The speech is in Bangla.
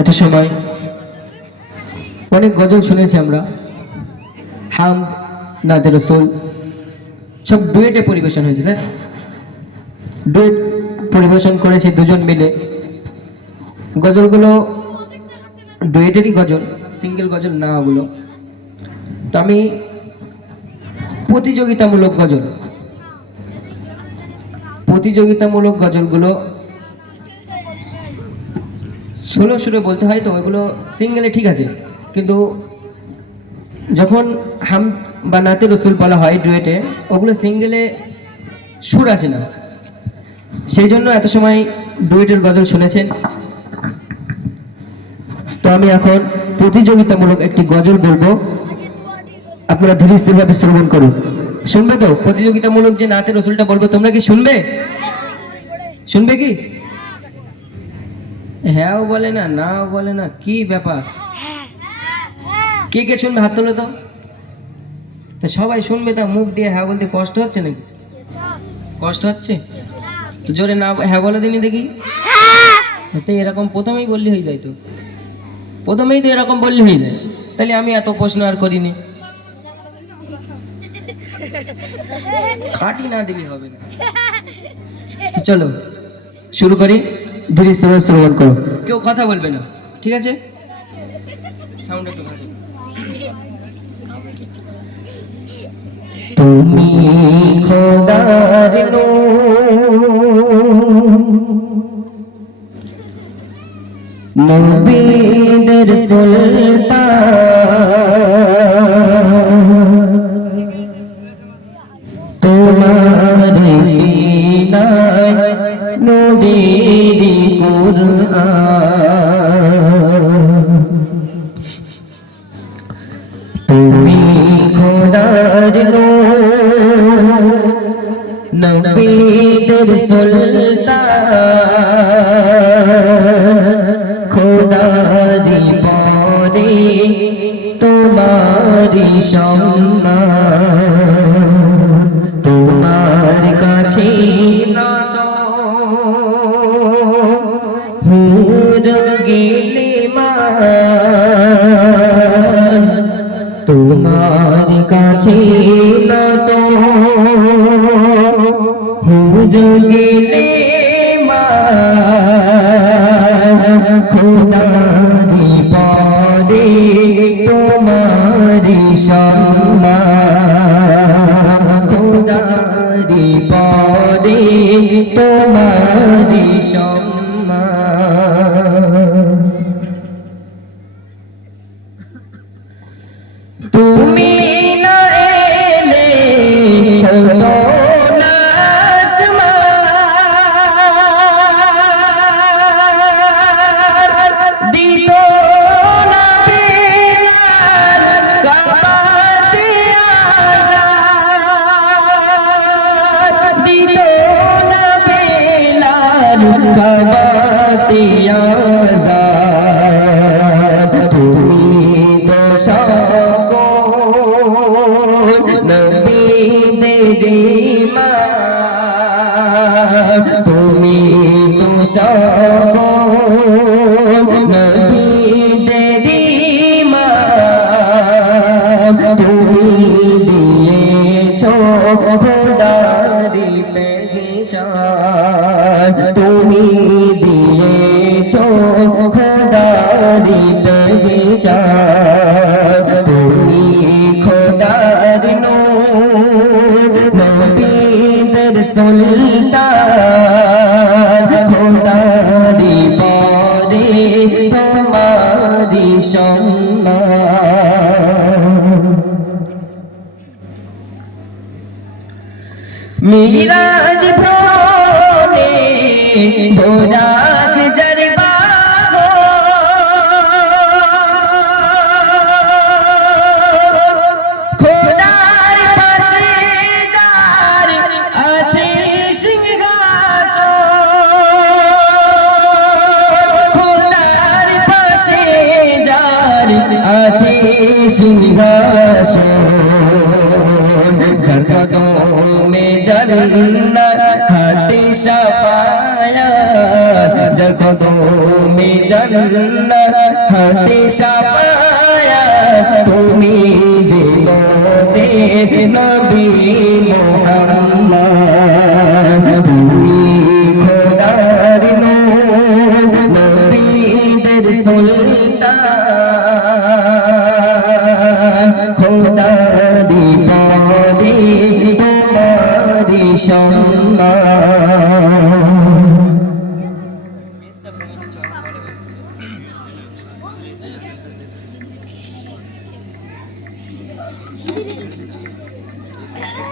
এত সময় অনেক গজল শুনেছি আমরা, হামদ, নাতে রসুল, সব ডুয়েটে পরিবেশন হয়েছে। তাই ডুয়েট পরিবেশন করেছে দুজন মিলে। গজলগুলো ডুয়েটেরই গজল, সিঙ্গেল গজল না ওগুলো। তো আমি প্রতিযোগিতামূলক গজলগুলো স্লো সুরে বলতে হয়, তো ওইগুলো সিঙ্গেলে ঠিক আছে, কিন্তু যখন হাম বা নাতে রসুল বলা হয় ডুয়েটে, ওগুলো সিঙ্গেলে সুর আসে না। সেই জন্য এত সময় ডুয়েটের গজল শুনেছেন। তো আমি এখন প্রতিযোগিতামূলক একটি গজল বলবো, আপনারা ধীরে স্থির ভাবে শ্রবণ করুন। শুনবে তো? প্রতিযোগিতামূলক যে নাতে রসুলটা বলবো, তোমরা কি শুনবে? শুনবে কি? হ্যাঁও বলে না, নাও বলে না, কি ব্যাপার? কে কে শুনবে হাত তোলো তো। সবাই শুনবে, তা মুখ দিয়ে হ্যাঁ বলতে কষ্ট হচ্ছে নাকি? কষ্ট হচ্ছে তো জোরে না হ্যাঁ বলে দিনই দেখি। তো এরকম প্রথমেই বললি হয়ে যায়, তো প্রথমেই তো এরকম বললি হয়ে যায়। তাহলে আমি এত প্রশ্ন আর করিনি, খাটি না দিলে হবে না। চলো শুরু করি, ধীরে স্থির শ্রবণ করো, কেউ কথা বলবে না, ঠিক আছে? সাউন্ড একটু বাড়াও। তুমি খোদার নবীদের সুলতান, তোমার সিনায় নূরের কুরআন। তুমি খোদার নবীদের সুলতান, খোদারি পরে তোমারি সম্মান, তোমার কাছে নত হুর গেলে মান, তোমার কাছে নত হুর গেলে মান, খোদারি পরে তোমারি সম্মান, খোদারি পরে তোমারি সম্মান। তুমি না এলে হতো না আসমান, দিত না বেলাল কাবাতে আযান, দিত না বেলাল কাবাতে আযান। তুমি তো নবীদের ইমাম, তুমি তো নবীদের ইমাম, তুমি দিয়েছো খোদারি পেহচান, তুমি দিয়েছো খোদারি পেহচান। তুমি খোদার নবীদের সুলতান, খোদারি পরে তোমারি সম্মান। মিরাজ ভ্রমে ভোরাক জরবা খোদার পাশে যার আছে সিংহাসন, খোদার পাশে যার আছে সিংহাসন, যার কদমে জান্নাত হাতে সাফায়াত, যার কদমে জান্নাত না